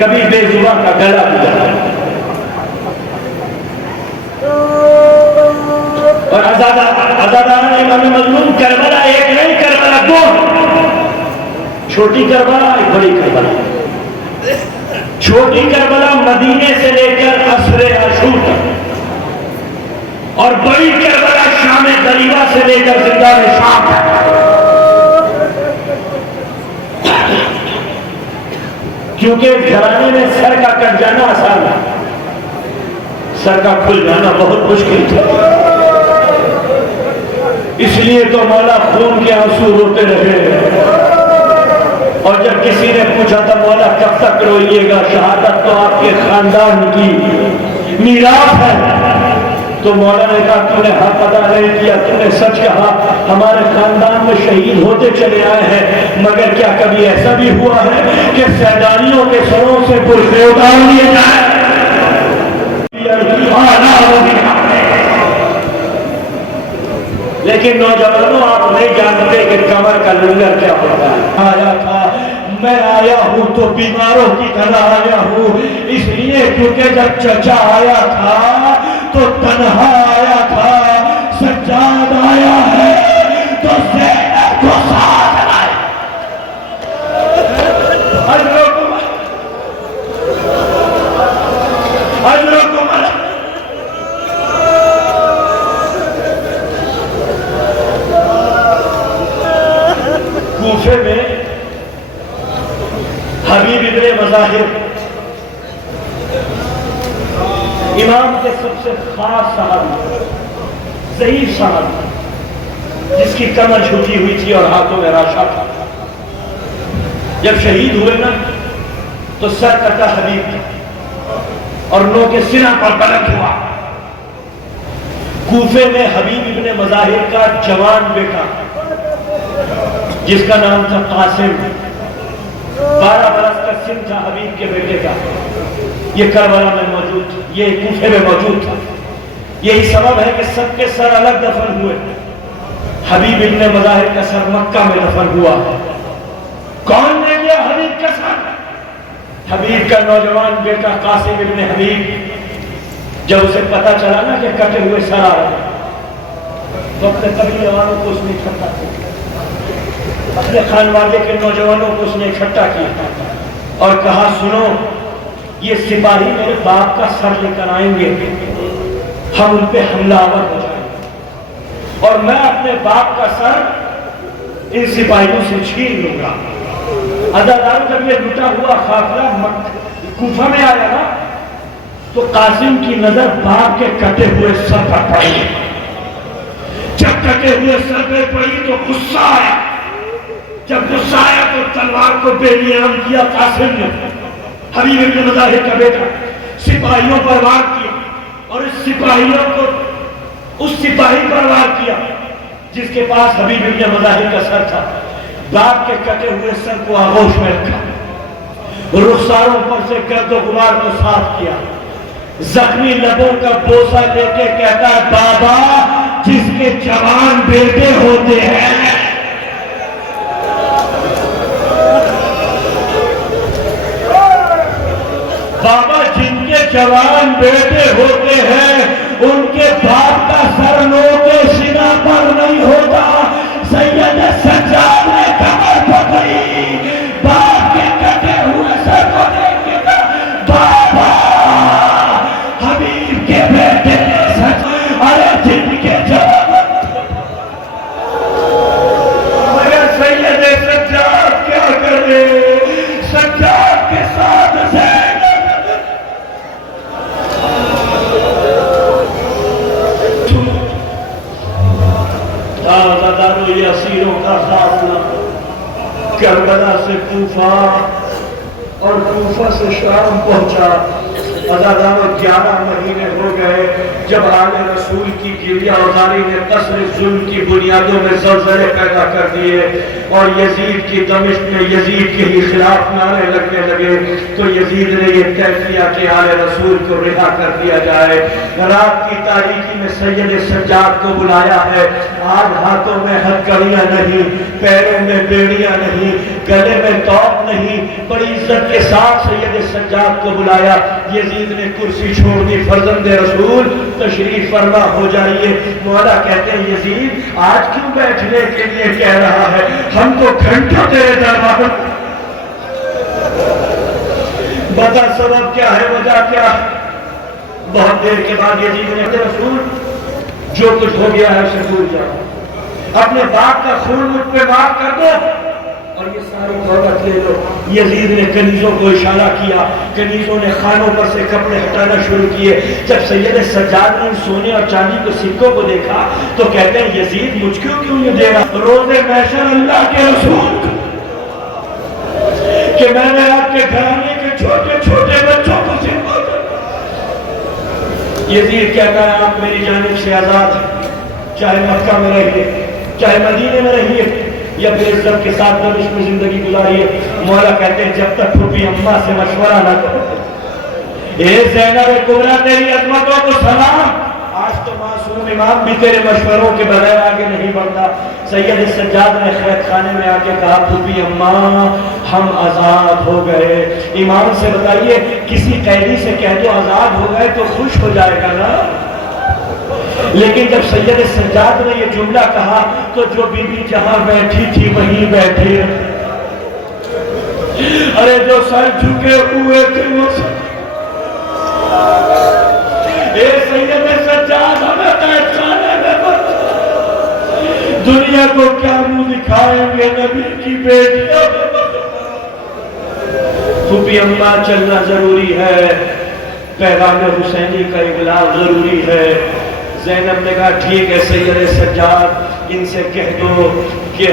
कभी बेजुबान का गला दिया, और आजादाना इमाम मजलूम करबला एक नहीं, करबला दो। छोटी करबला, एक बड़ी करबला। छोटी करबला मदीने से लेकर असरे अशूर तक, और बड़ी करबला शाम गरीबा से लेकर जिंदान शाम तक। क्योंकि घराने में सर का कट जाना आसान है, सर का खुल जाना बहुत मुश्किल था। इसलिए तो मौला खून के आंसू रोते रहे। और जब किसी ने पूछा था मौला कब तक रोइएगा, शहादत तो आपके खानदान की मीरास है, तो मौला ने कहा तूने हक अदा नहीं किया, तूने सच कहा। हमारे खानदान में शहीद होते चले आए हैं, मगर क्या कभी ऐसा भी हुआ है कि सैलानियों के सरों से पुरखे उतार लिए जाए? लेकिन नौजवानों, आप नहीं जानते कि कमर का लंगर क्या होता है। आया था, मैं आया हूं तो बीमारों की तरह आया हूं, इसलिए क्योंकि जब चचा आया था तो तन्हा आया था, सज्जाद आया है तो ज़ैनब को साथ लाया। कूफे में हबीब इब्ने मज़ाहिर इमाम के सबसे खास साहबी, ज़ईफ़ साहबी, जिसकी कमर झुकी हुई थी और हाथों में राशा था। जब शहीद हुए ना तो सर कटा हबीब था और नो के सिना पर बुलंद हुआ। कूफे में हबीब इब्ने मज़ाहिर का जवान बेटा, जिसका नाम था कासिम, 12 बरस का सिन था हबीब के बेटे का। ये करबला में मौजूद, ये कूफे में मौजूद था। यही सबब है कि सबके सर अलग दफन हुए। हबीब इब्ने मज़ाहिर का सर मक्का में दफन हुआ। कौन ले गया हबीब का सर? हबीब का नौजवान बेटा कासिम इब्ने हबीब। जब उसे पता चला ना कि कटे हुए सर आ रहे, तो अपने कबीले वालों को उसने इकट्ठा किया, अपने खानवादे के नौजवानों को उसने इकट्ठा किया और कहा सुनो, ये सिपाही मेरे बाप का सर लेकर आएंगे, हम उन पे हमलावर हो जाएंगे और मैं अपने बाप का सर इन सिपाहियों से छीन लूंगा। अदादार जब ये लुटा हुआ काफिला कूफा में आया ना, तो कासिम की नजर बाप के कटे हुए सर पर पड़ी। जब कटे हुए सर पर पड़ी तो गुस्सा आया। जब गुस्सा आया तो तलवार को बेनियाम किया कासिम ने, हबीब इब्ने मज़ाहिर का बेटा। सिपाहियों पर वार किया और इस सिपाहियों को उस सिपाही पर वार किया जिसके पास हबीब इब्ने मज़ाहिर का सर था। बाप के कटे हुए सर को आगोश में रखा, रुखसारों पर से गर्द गुबार को साफ किया, जख्मी लबों का बोसा लेके कहता है बाबा, जिसके जवान बेटे होते हैं, बाबा जिनके जवान बेटे होते हैं, उनके बाप का सर नो के सीना पर नहीं होता। सैयद सज्जाद ने कमर पकड़ी, बाप के कटे हुए सर को देख के बाबा, हबीब के बेटे ने सच, अरे जिनके जवान, मगर सैयद सज्जाद क्या करे, सज्जाद के साथ से असीरों का काफिला करबला से कूफा, और कूफा से शाम पहुंचा। अज़ादारों 11 महीने हो गए जब आले रसूल की गिरिया उजारी ने कसर जुल्म की बुनियादों में ज़लज़ले पैदा कर दिए और यजीद की दमिश्क में यजीद के ही खिलाफ नारे लगने लगे, तो यजीद ने यह तय किया कि आले रसूल को रिहा कर दिया जाए। रात की तारीकी में सैयद सज्जाद को बुलाया है। आज हाथों में हथकड़ियां नहीं, पैरों में बेड़ियां नहीं, गले में तौब नहीं, बड़ी इज्जत के साथ सैयद सज्जाद को बुलाया। यजीद ने कुर्सी छोड़ दी। फर्जंदे रसूल तशरीफ फरमा, हो जाइए। मौला कहते हैं यजीद आज क्यों बैठने के लिए कह रहा है, हम तो घंटों तेरे दरबार। बता सबब क्या है, वजह क्या? बहुत देर के बाद यजीद ने कहा रसूल जो कुछ हो गया है उसे भूल जाओ, अपने बाप का खून मुझ पे माफ कर दो और ये सारी दौलत ले लो। यजीद ने कनीजों को इशारा किया, कनीजों ने खानों पर से कपड़े हटाना शुरू किए। जब सैयद सज्जाद ने सोने और चांदी के सिक्कों को देखा तो कहते हैं यजीद मुझको क्यों ये दे रहा? रोज़े महशर अल्लाह के रसूल कि मैंने आपके घराने के छोटे छोटे बच्चों को सिखा। यजीद कहता है आप मेरी जानिब से आजाद हैं, चाहे मक्का में रहिए, चाहे मदीने में रहिए या फिर इज्जत के साथ दमिश्क में जिंदगी गुजारिए। मौला कहते हैं जब तक फूफी अम्मा से मशवरा ना करो। ए ज़ैनब कुबरा तेरी अज़मतों को सलाम। आज तो मासूम इमाम भी तेरे मशवरों के बगैर आगे नहीं बढ़ता। सैयद सज्जाद ने खैर खाने में आके कहा फूफी अम्मा हम आजाद हो गए। इमाम से बताइए किसी कैदी से कह दो आजाद हो गए तो खुश हो जाएगा ना। लेकिन जब सैयद सज्जाद ने यह जुमला कहा तो जो बीबी जहां बैठी थी वहीं बैठी। अरे जो सर झुके हुए थे वो सैयद सज्जाद हमें पहचाने में दुनिया को क्या मुंह दिखाएंगे नबी की बेटियां। फूफी अम्मा चलना जरूरी है, पैगाम हुसैनी का इबलाग जरूरी है। ज़ैनब ने कहा ठीक है सैयद सज्जाद इनसे कह दो कि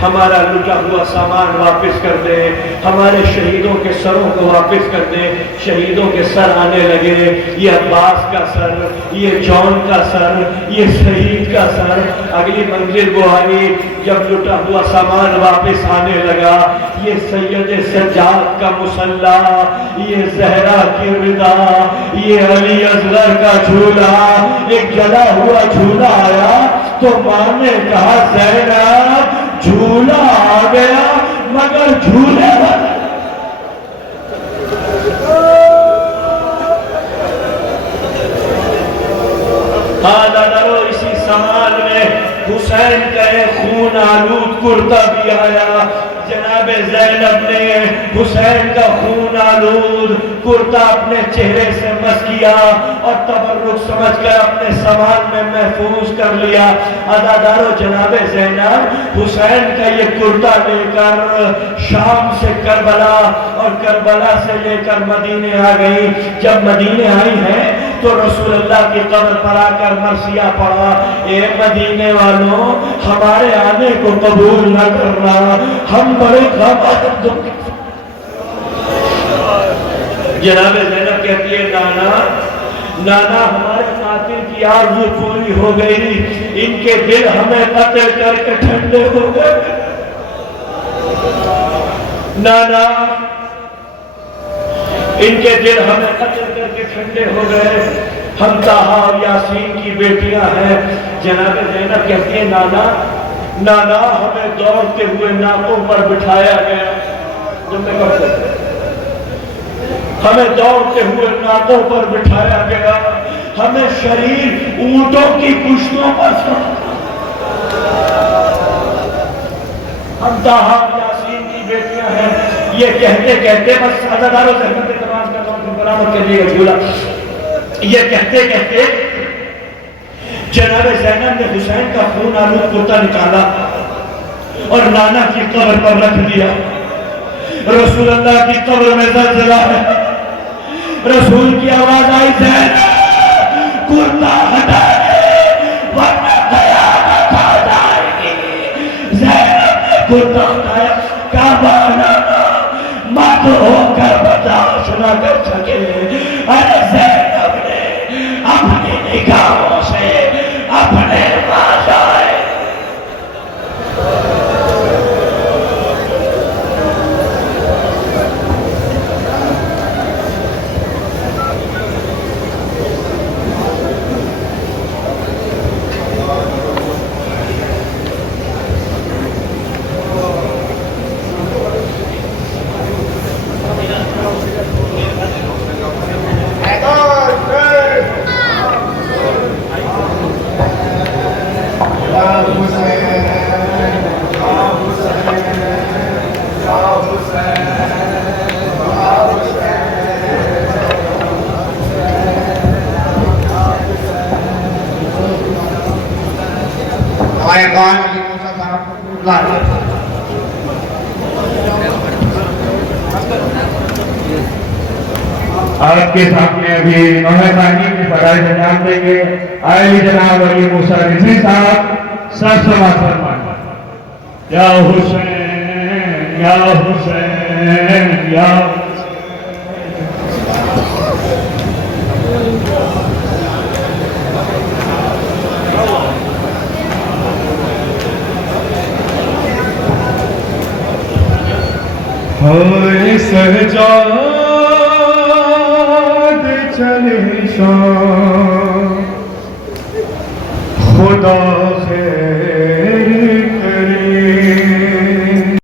हमारा लुटा हुआ सामान वापस कर दे, हमारे शहीदों के सरों को वापस कर दे। शहीदों के सर आने लगे, ये अब्बास का सर, ये जॉन का सर, ये शहीद का सर। अगली मंजिल वो आई जब लुटा हुआ सामान वापस आने लगा। ये सैयद सज्जाद का मुसल्ला, ये जहरा की रिदा, ये अली असगर का झूला, एक जला हुआ झूला आया तो मां ने कहा ज़ैनब झूला आ गया मगर झूले हाँ दादारो इसी सामान में हुसैन का खून आलूद कुर्ता भी आया। जनाबे ज़ैनब ने हुसैन का खून आलूद कुर्ता अपने चेहरे से मस किया और तबर्रुक समझकर अपने सामान में महफूज कर लिया। अज़ादारो जनाबे ज़ैनब हुसैन का ये कुर्ता लेकर शाम से करबला और करबला से लेकर मदीने आ गई। जब मदीने आई हैं तो रसूलुल्लाह की कब्र पर आकर मरसिया पड़ा, ए मदीने वालों हमारे आने को कबूल न करना, हम बड़े दुखी। जनाबे ज़ैनब कहती है नाना हमारे कातिल की आरज़ू पूरी हो गई, इनके दिल हमें कत्ल करके ठंडे हो गए। नाना इनके दिल हमें कत्ल करके ठंडे हो गए, हम ताहा और यासीन की बेटियां हैं। जनाबे ज़ैनब कहती है नाना हमें दौड़ते हुए नाकों पर बिठाया गया, हमें दौड़ते हुए नाकों पर बिठाया गया, हमें शरीर ऊंटों की पुश्तों पर, हम ताहा यासीन की बेटियां हैं। ये कहते कहते बस अज़ादारों से तमाम का बराबर कर दिएगा झूला। ये कहते कहते जनाबे ज़ैनब ने हुसैन का खून आलूद कुर्ता निकाला और नाना की कब्र पर रख दिया। रसूलुल्लाह की कब्र में ज़लज़ला है। रसूल की आवाज आई ज़ैनब कुर्ता हटा वरना क़यामत आ जाएगी। ज़ैनब ने कुर्ता हटाया, काबा नाना मस्त होकर बर्दाश्त न कर सके, अरे ज़ैनब ने अपनी निगाहों से अपने माशाए आपके सामने अभी नौहतानी की फराइज अंजाम देंगे। आए जनाब अली मूसा रिजवी साहब सरसमा फरमान। या हुसैन या हुसैन या सहजाद चले शाम